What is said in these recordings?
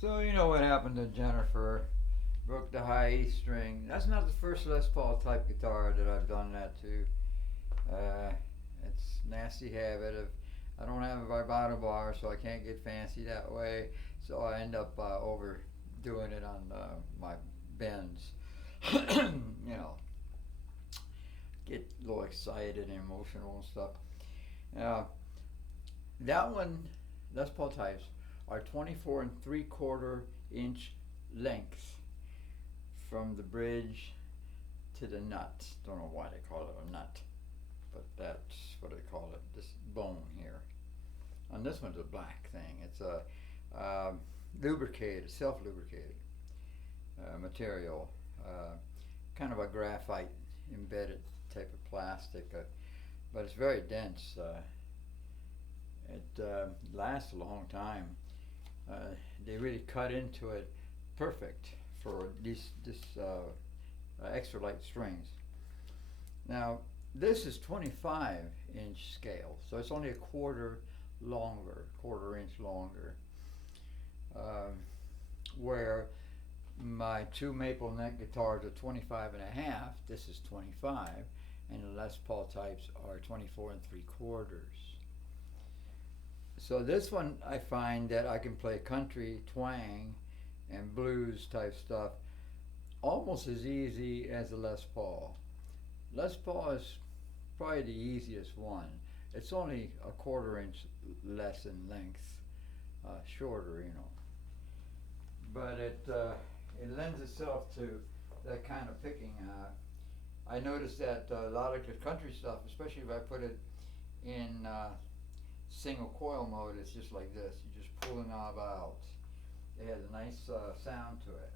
So you know what happened to Jennifer? Broke the high E string. That's not the first Les Paul type guitar that I've done that to. It's nasty habit of I don't have a vibrato bar, so I can't get fancy that way. So I end up overdoing it on my bends. You know, get a little excited and emotional and stuff. Uh, that one, Les Paul types, are 24 and 3/4 inch length from the bridge to the nut. Don't know why they call it a nut, but that's what they call it. This bone here. And this one's a black thing. It's a lubricated, self-lubricated material, kind of a graphite embedded type of plastic, but it's very dense. It lasts a long time. They really cut into it perfect for this extra light strings. Now this is 25-inch scale, so it's only a quarter inch longer. Where my two maple neck guitars are 25 and a half, this is 25, and the Les Paul types are 24 and 3/4. So this one I find that I can play country, twang, and blues type stuff almost as easy as a Les Paul. Les Paul is probably the easiest one. It's only a quarter inch less in length, shorter, you know. But it lends itself to that kind of picking. I noticed that a lot of the country stuff, especially if I put it in single coil mode, it's just like this. You just pull the knob out. It has a nice sound to it.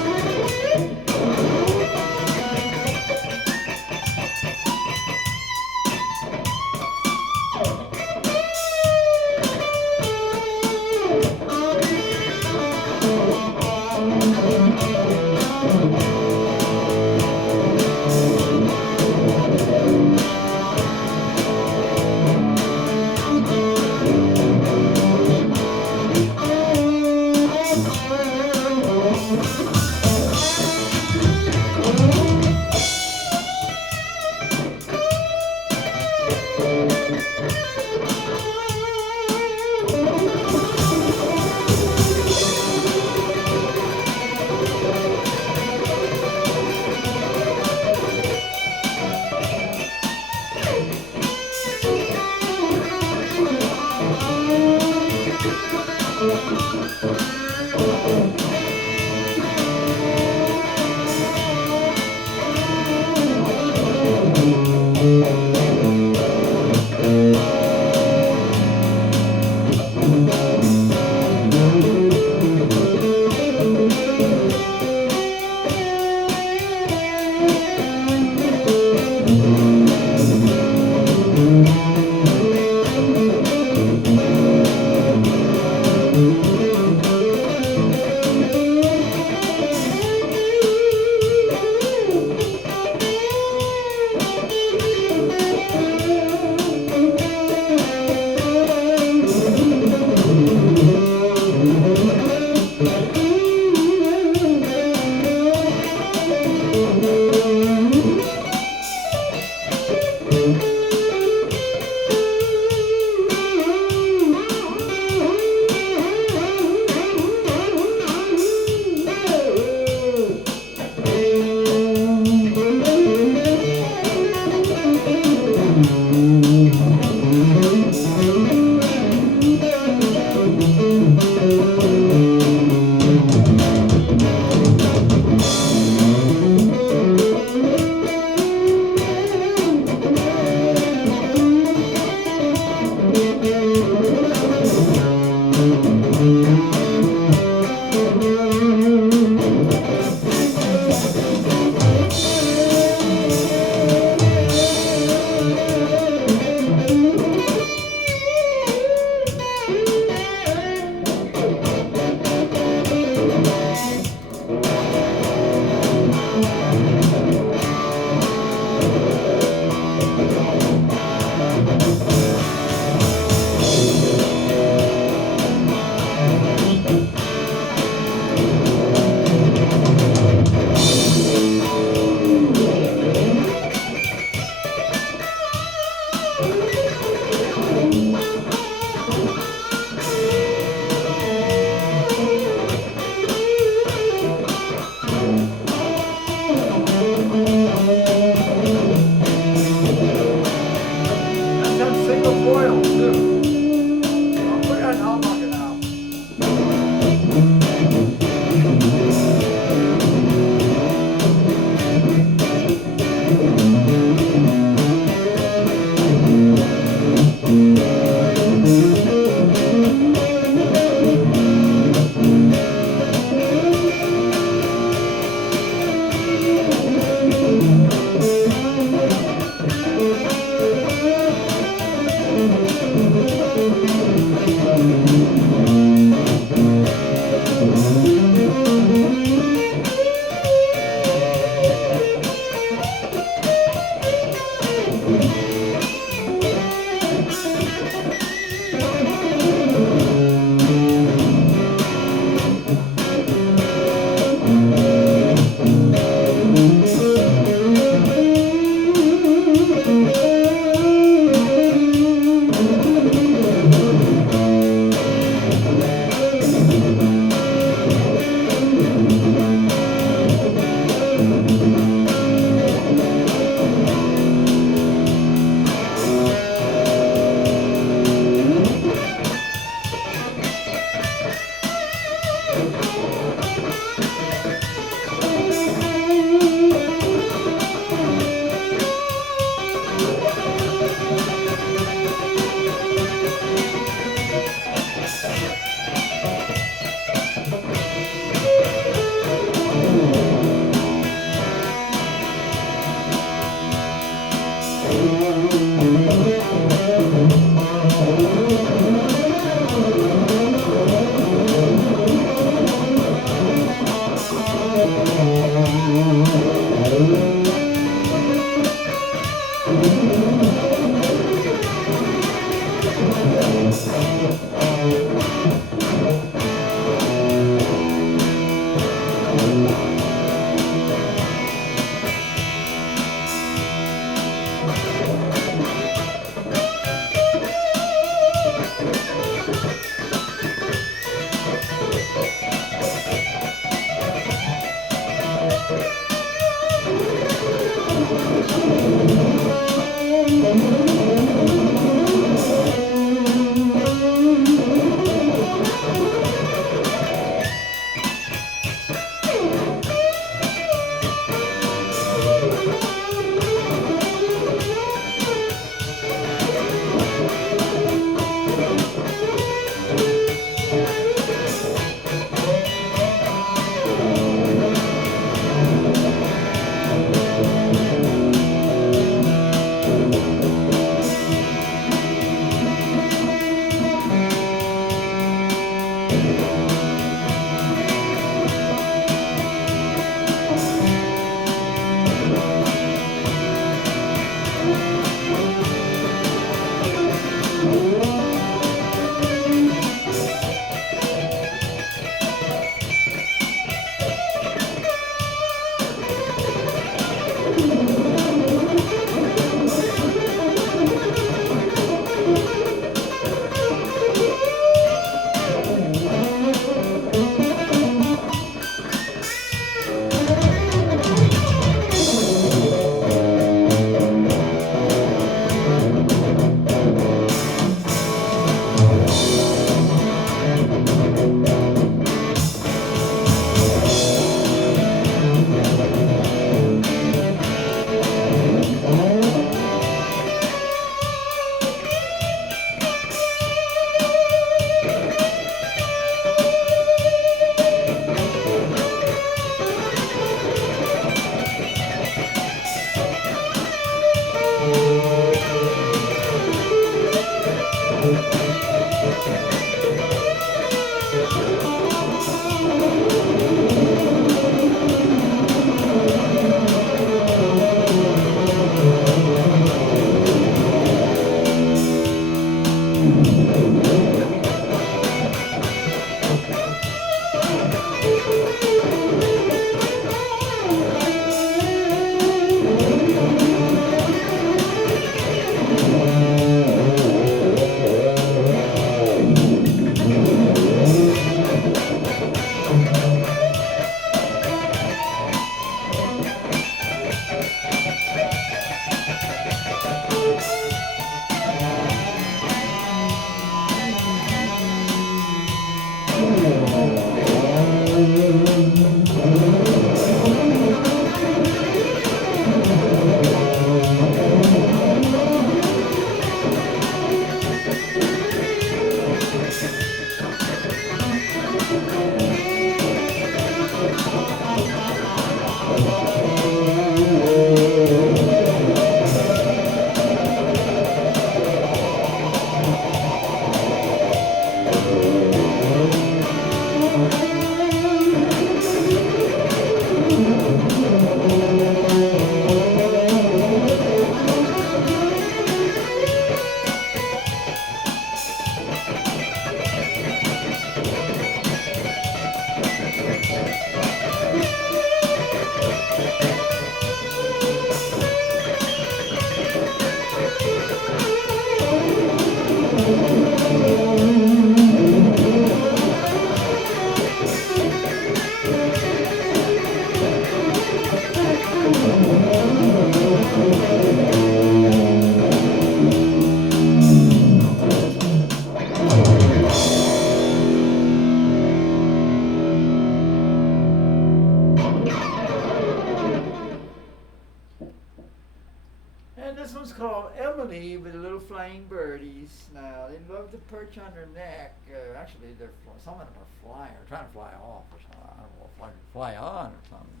And this one's called Emily with the little flying birdies. Now, they love to perch on their neck. Actually, some of them are flying or trying to fly off or something. I don't know if I can fly on or something.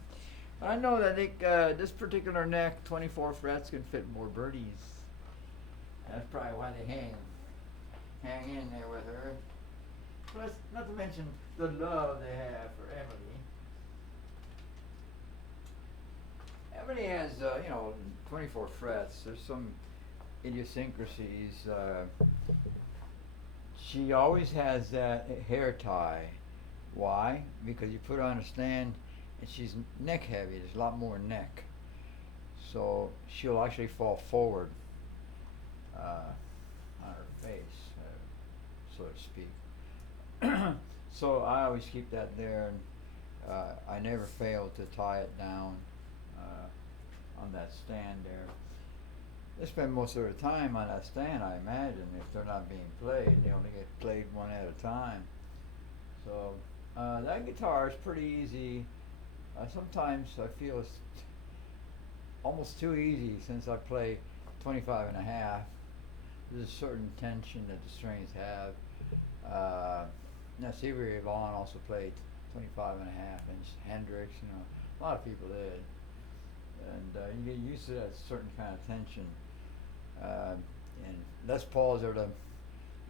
But I know that this particular neck, 24 frets, can fit more birdies. That's probably why they hang in there with her. Plus, not to mention the love they have for Emily. Emily has, 24 frets. There's some idiosyncrasies. She always has that hair tie. Why? Because you put her on a stand and she's neck heavy. There's a lot more neck. So she'll actually fall forward on her face, so to speak. So I always keep that there, and I never fail to tie it down on that stand there. They spend most of their time on that stand, I imagine. If they're not being played, they only get played one at a time. So that guitar is pretty easy. Sometimes I feel it's almost too easy since I play 25 and a half. There's a certain tension that the strings have. Now Stevie Vaughan also played 25 and a half inch. Hendrix, a lot of people did. And you get used to that certain kind of tension. And Les Pauls are the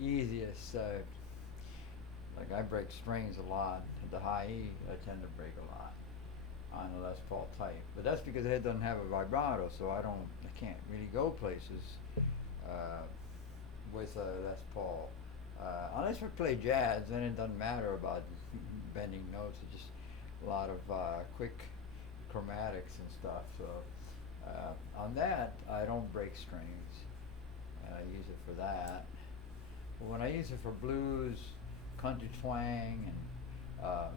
easiest. Like I break strings a lot. At the high E, I tend to break a lot on the Les Paul type. But that's because it doesn't have a vibrato, so I can't really go places with a Les Paul. Unless I play jazz, then it doesn't matter about bending notes. It's just a lot of quick chromatics and stuff. So on that, I don't break strings. I use it for that. But when I use it for blues, country twang, and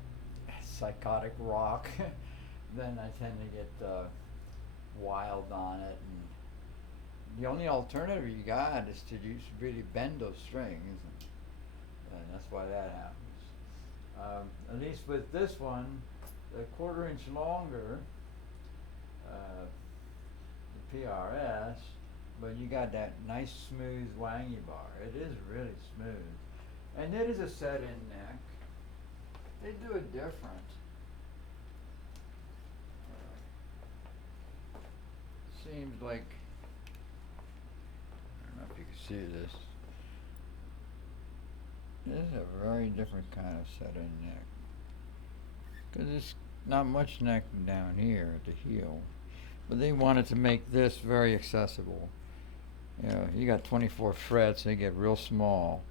psychotic rock, then I tend to get wild on it. And the only alternative you got is to really bend those strings, and that's why that happens. At least with this one, the 1/4 inch longer, the PRS, but you got that nice smooth wangy bar. It is really smooth. And it is a set-in neck. They do it different. Seems like, I don't know if you can see this. This is a very different kind of set-in neck. Because there's not much neck down here at the heel. But they wanted to make this very accessible. You got 24 frets, they get real small.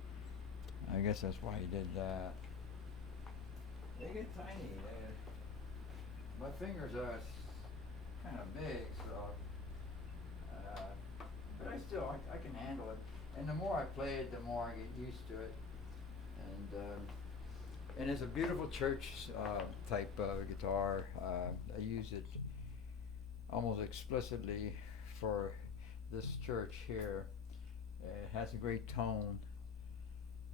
I guess that's why he did that. They get tiny. My fingers are kind of big, so but I can handle it. And the more I play it, the more I get used to it. And it's a beautiful church type guitar. I use it almost explicitly for this church here. It has a great tone.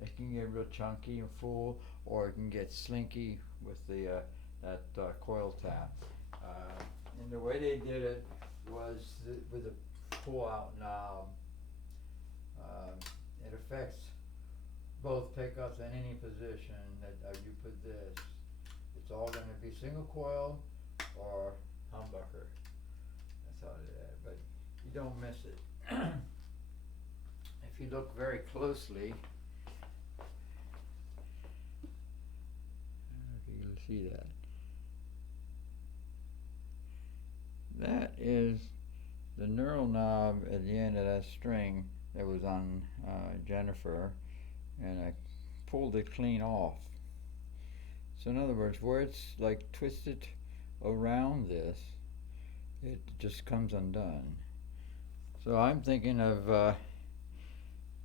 It can get real chunky and full, or it can get slinky with that coil tap. And the way they did it was with a pull-out knob. It affects both pickups in any position that you put this. It's all going to be single coil or humbucker. That's how it is, but you don't miss it. If you look very closely, I don't know if you can see that. That is the knurl knob at the end of that string that was on Jenifer, and I pulled it clean off. So in other words, where it's like twisted around this, it just comes undone. So I'm thinking of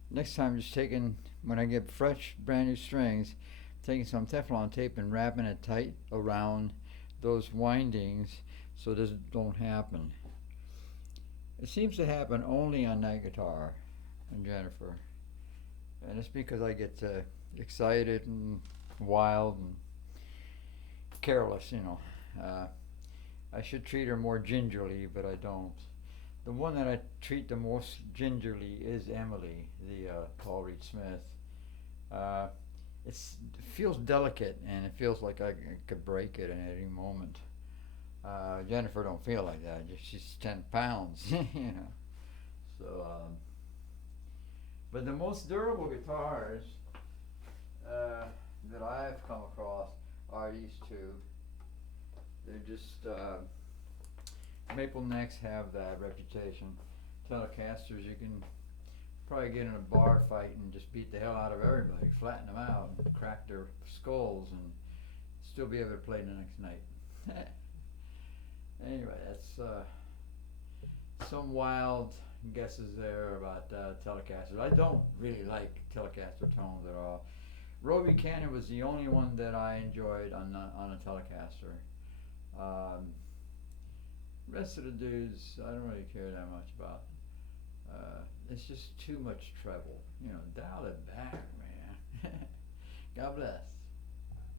next time just when I get fresh brand new strings, taking some Teflon tape and wrapping it tight around those windings so this don't happen. It seems to happen only on that guitar, on Jenifer. And it's because I get excited and wild and careless, I should treat her more gingerly, but I don't. The one that I treat the most gingerly is Emily, the Paul Reed Smith. Uh, it feels delicate, and it feels like I could break it at any moment. Jennifer don't feel like that. She's 10 pounds, you know. So, but the most durable guitars that I've come across are these two. They're just maple necks have that reputation. Telecasters, you can probably get in a bar fight and just beat the hell out of everybody, flatten them out, and crack their skulls, and still be able to play the next night. Anyway, that's some wild guesses there about Telecasters. I don't really like Telecaster tones at all. Roby Canyon was the only one that I enjoyed on a Telecaster. Rest of the dudes, I don't really care that much about. It's just too much treble. You know, dial it back, man. God bless.